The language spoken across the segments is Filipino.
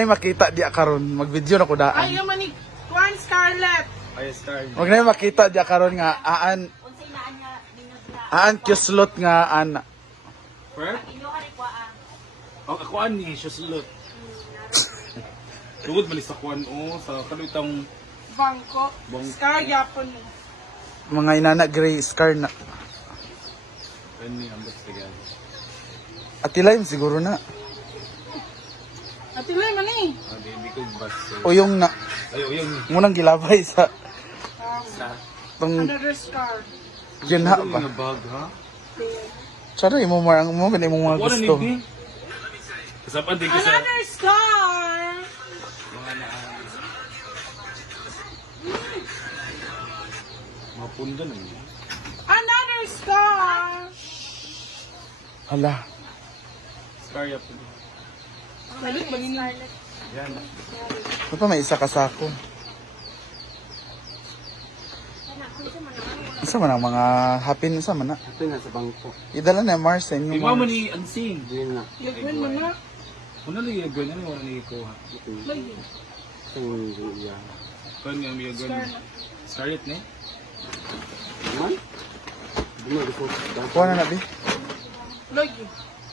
Ay makita diya karon, mag-video na ko daan. Ay, yung manig. Juan Scarlett. Ay, Scarlett. Wag na makita diya karon nga aan kislot nga ana. Fred? Ako ani, siya sulot. Tugod malis sa kuan sa kalutang Bangko. Scar Yapon. Mga inana gray scar na. Ani ang bastigan. Atilay siguro na. Atilay man eh. Baby ko bas. Uyong na. Ay, uyong ni. Munang gilabay sa tong Another scar. ginha Ano ba. nga bag ha? Sana imo marang mo gani imong mga Ako na gusto. ni. Kasapan din ka sa Another scar. mga na mga punda na niya. Another scar. Hala. Scar ya po. Balik ba ni Yan. Ano pa may isa ka sako? Isa man ang mga hapin isa man na. Ito na sa bangko. Idala na Mars sa inyo. Di mo man ni unseen. Diyan na. Yagwan mo na. Una lagi yung ganyan, wala ni ko ha. Ito. Lagi. Ito yung yan. Kan nga may ganyan. Scarlett ni? Man? Di mo gusto. Kuha na nabi. Lagi.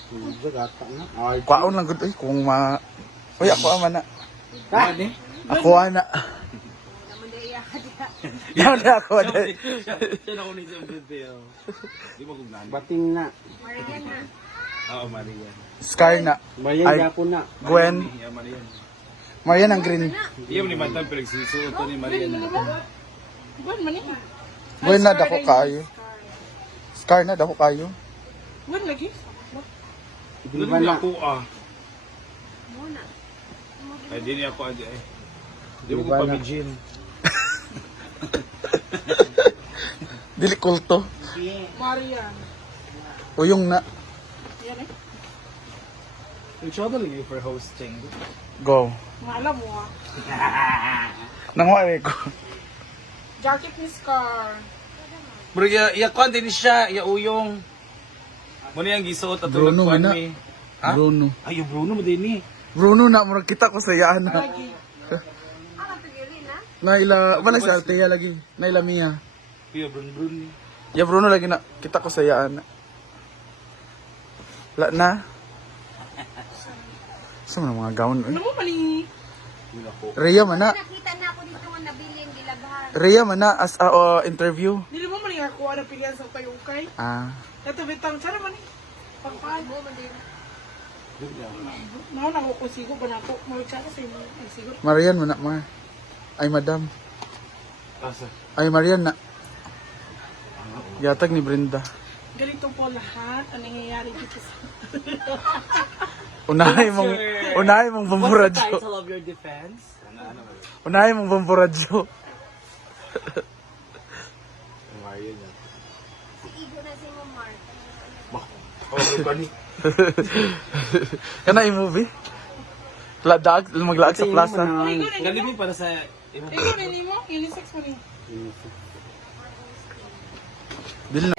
Diyan gata na. Ay, Kwaon lang gud kung ma. Uy ako ama na. Ha? Ni? Ako ana. Yan na ako na. Siya na kunin sa video. Di mo kung nani. bating na. Oo, Maria. Scar na. Bayan Ay. yapon na. Gwen. Iya, Maria. Marian ang green. Iya, ni Mantan pinagsusuot to ni Maria. Gwan man eh. Gwen na dako kayo. Scar na dako kayo. Gwan lagi. Di Di ba na? ako ah. Ay, di niya ako adi ay. Di mo ko Di ba na? pamijin. Dili kulto. Marian. Uyong na. Yan eh. Which other lagi for hosting? Go. Mga alam mo ah. Nangwa ko. Jacket ni Scar. Bro, iya kuan din siya, iya uyong. Muna yung gisuot at Bruno tulad kuan man na. mi. Ha? Bruno. Ay, yung Bruno mo din ni. Bruno na murag kita ko sa yaan na. Lagi. Naila wala sa Altea lagi. Naila Mia. Iya, Bruno ni. Ya Bruno lagi na kita ko sa yaan na. La na. Sa mga gown. Ano mo mali? Rhea man na. Nakita na ako dito nga nabiling gilabahan. Rhea man na as a interview. Dili mo mali ako ang pilihan sa ukay-ukay. Ah. Ito bitang sana man eh. Pagpaan mo man din. Mao na ako kung sigo ba na ako. Mao siya kasi mo. Ay sigo. Marian man na Mar. Ay madam. Asa? Ay Marian na. Yatag ni Brenda. Ganito po lahat ang nangyayari dito sa... Unahay mong bamburadyo. of your defense? Unahay mong bamburadyo. Maria niya. Igo na si Momar. Oh, gani. Kana i-movie? Ladag, maglaag sa plaza. Gani mi para sa imo. Ikaw rin mo? Unisex mo rin. Dili na.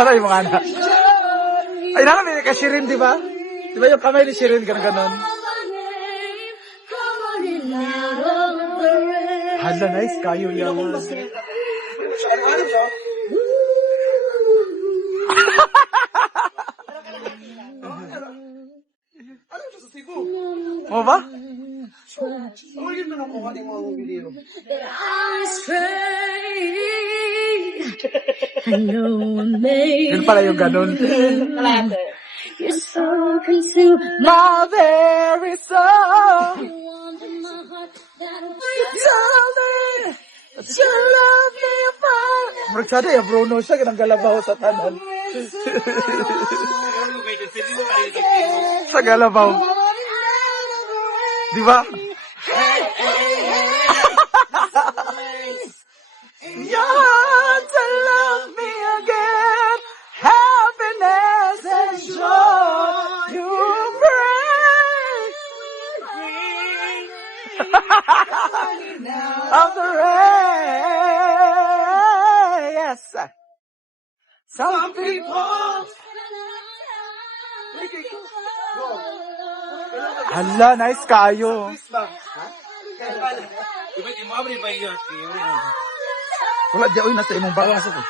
Sana yung mga anak. Ay, nakami ka Shirin, di ba? Di ba yung kamay ni Shirin, ganon. Hala, nice kayo yan. Mo ba? Yun pala yung ganon. You're so consumed. My very soul. Tell me that you love me apart. Murag sada ya Bruno siya ganang galabaw sa tanan. Sa galabaw. Di ba? You want to love me again. Happiness and joy you bring. Of the rain. Yes. Some people Hala, nice kayo. Di ba, di mo abri ba yun? Wala, di oy nasa imong bawas ako.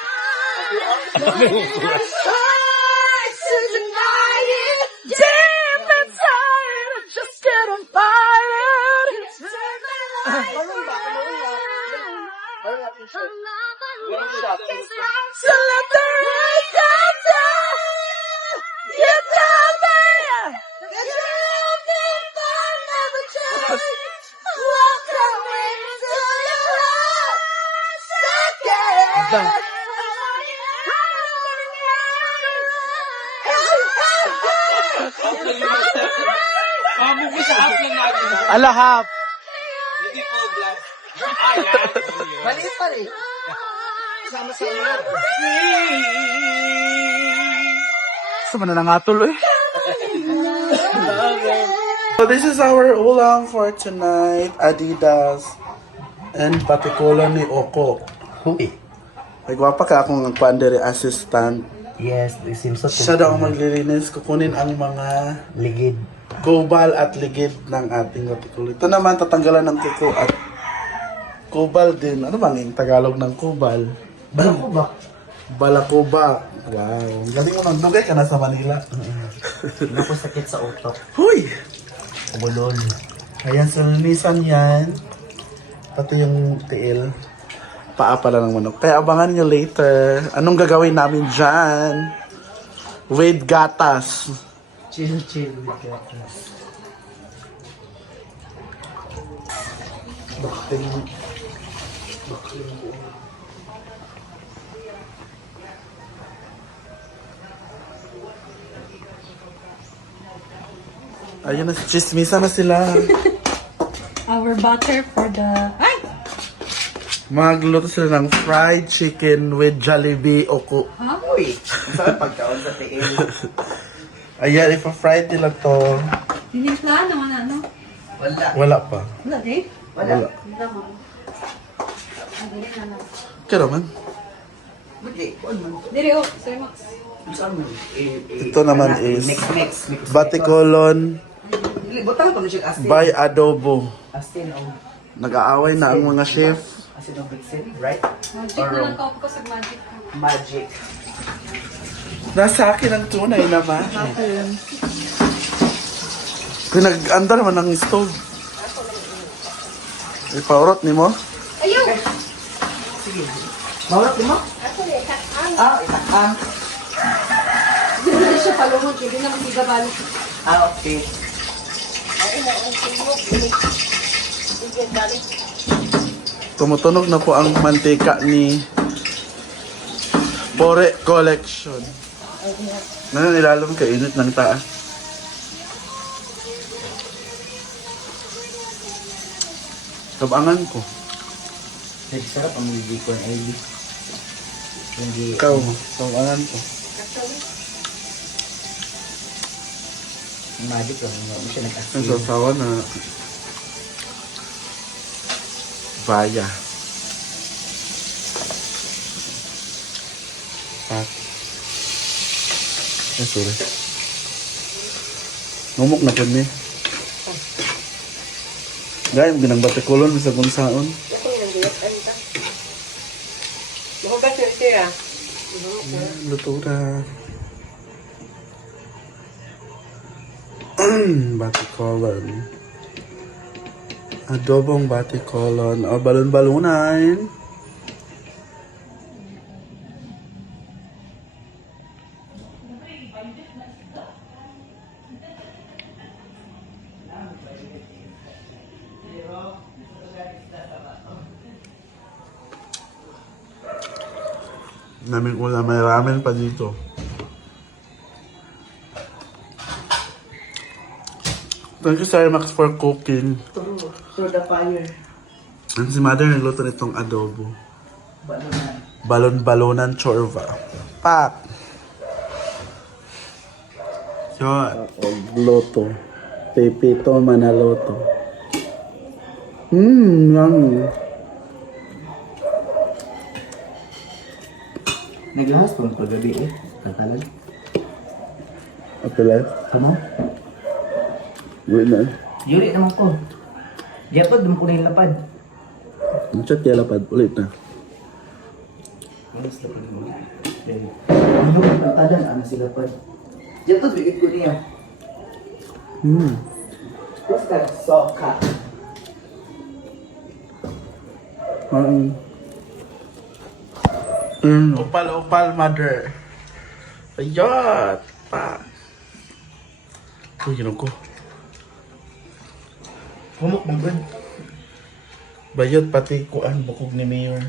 Mamo ko sa half lang natin. Alahap. Hindi ko glass. Ah, yan. Maliit pa rin. Sama-sama. Sama na nangatol eh. So this is our ulam for tonight. Adidas and patikulo ni Oko. Huy. Ay gwapa ka akong pandere assistant. Yes, simsot. Siya daw ang maglilinis. Kukunin ang mga Ligid. kubal at ligid ng ating patikulo. Ito naman tatanggalan ng kuko at kubal din. Ano bang yung Tagalog ng kubal? Bala ko ba? Balakuba. Wow. Galing mo nagdugay ka na sa Manila. Hindi ko sakit sa utok. Huy! Bulon. Ayan, so linisan yan. Pati yung tiil. Paa pala ng manok. Kaya abangan nyo later. Anong gagawin namin dyan? With gatas. Chill with gatas. Bakting. Ayun na, chismisa na sila. Our butter for the... Ay! Magluto sila ng fried chicken with Jollibee Oko. Uy! Saan pagkaon sa tiil? Ayan, ipa-fried nila to. Dinimpla naman ano? Wala. Wala pa. Wala eh. Wala. Kaya naman. Buti. Kuan man. Diri oh, Sir Max. Saan man? Ito naman is Mix. Batikolon Dili, butang pa siya asin. by Adobo. Asin o. Nag-aaway na ang mga chef. Asin o bixin, right? Magic na lang ka ko sa magic. Magic. Nasa akin ang tunay naman. Pinag-anda naman ng stove. Ipaurot ni mo? Ayaw! Sige. Mawala mo? Itakang. Hindi na siya palungon, hindi na magigabalik. Okay. Tumutunog na po ang mantika ni Bore Collection. Ngayon ilalong kainit ng taas. Tabangan ko. Nagsarap ang mga ko ng ID. Hindi. Ikaw, tabangan ko. Magic lang. Hindi siya Ang nag-asin. sasawa na Vaya. Sorry. Ngumok na po ni. Gaya, ginang batikulon sa kung saon. Luto na. Batikolon. Adobong batikolon. O, balon-balunan. Naming ulam, may ramen pa dito. Thank you, Sir Max, for cooking. For the fire. And si Mother nagluto nitong adobo. Balon-balonan chorva. Pak! Yun. Loto. Pepito Manaloto. Yummy. Naglahas ko ng paggabi eh. Kakalan. After life? Kamu? Wait na. Yuri naman ko. Japod, dun po na yung lapad. Chat kaya lapad. Ulit na. Yes, lapad mo. Ano ang tadan? Ano si lapad? Japod, bigit ko niya. Basta, soka. Upal, mother. Ayat! Pa. Uy, yun ko. Humok mong good. Bayot pati kuan bukog ni Mayor.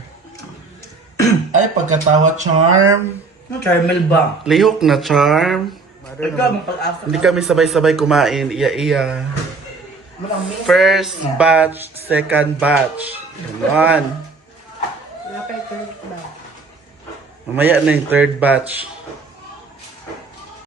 Ay, pagkatawa, charm. Ano, caramel ba? Lihok na, charm. Ikaw, mong pag-asa. Hindi kami sabay-sabay kumain. Iya. First batch, second batch. Ganon. Mamaya na yung third batch.